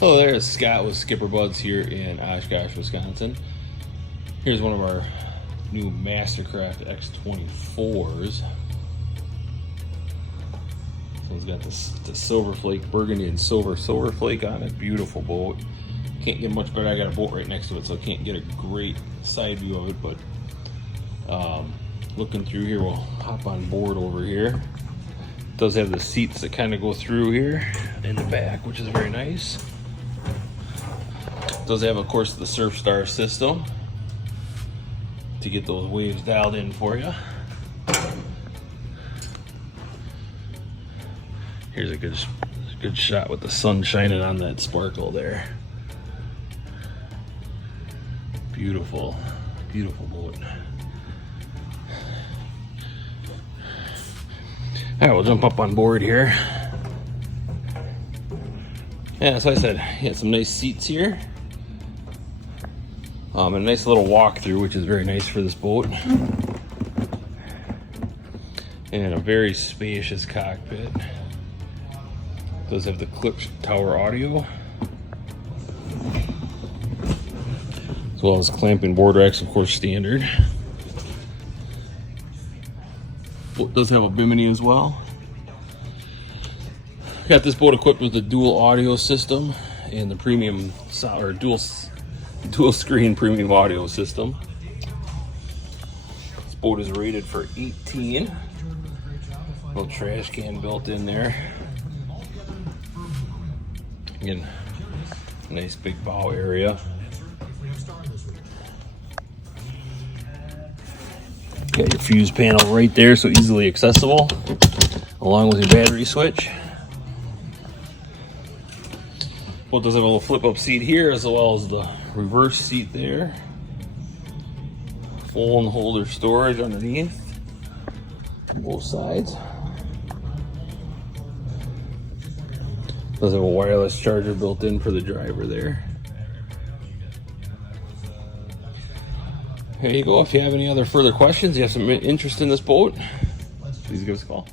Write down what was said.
Hello there, it's Scott with SkipperBud's here in Oshkosh, Wisconsin. Here's one of our new MasterCraft X24s. This one's got the silver flake, burgundy and silver flake on it. Beautiful boat. Can't get much better. I got a boat right next to it, so I can't get a great side view of it, but looking through here, we'll hop on board over here. It does have the seats that kind of go through here in the back, which is very nice. Does have, of course, the Surf Star system to get those waves dialed in for you. Here's a good shot with the sun shining on that sparkle there. Beautiful, beautiful boat. All right, we'll jump up on board here. Yeah, so I said, you got some nice seats here. A nice little walkthrough, which is very nice for this boat. And a very spacious cockpit. Does have the clip tower audio, as well as clamping board racks, of course, standard. Boat does have a bimini as well. Got this boat equipped with a dual audio system and the premium or dual screen premium audio system. This boat is rated for 18. Little trash can built in there. Again, nice big bow area. Got your fuse panel right there, so easily accessible, along with your battery switch. Boat does have a little flip-up seat here, as well as the reverse seat there. Phone holder storage underneath on both sides. Does have a wireless charger built in for the driver there. There you go. If you have any other further questions, you have some interest in this boat, please give us a call.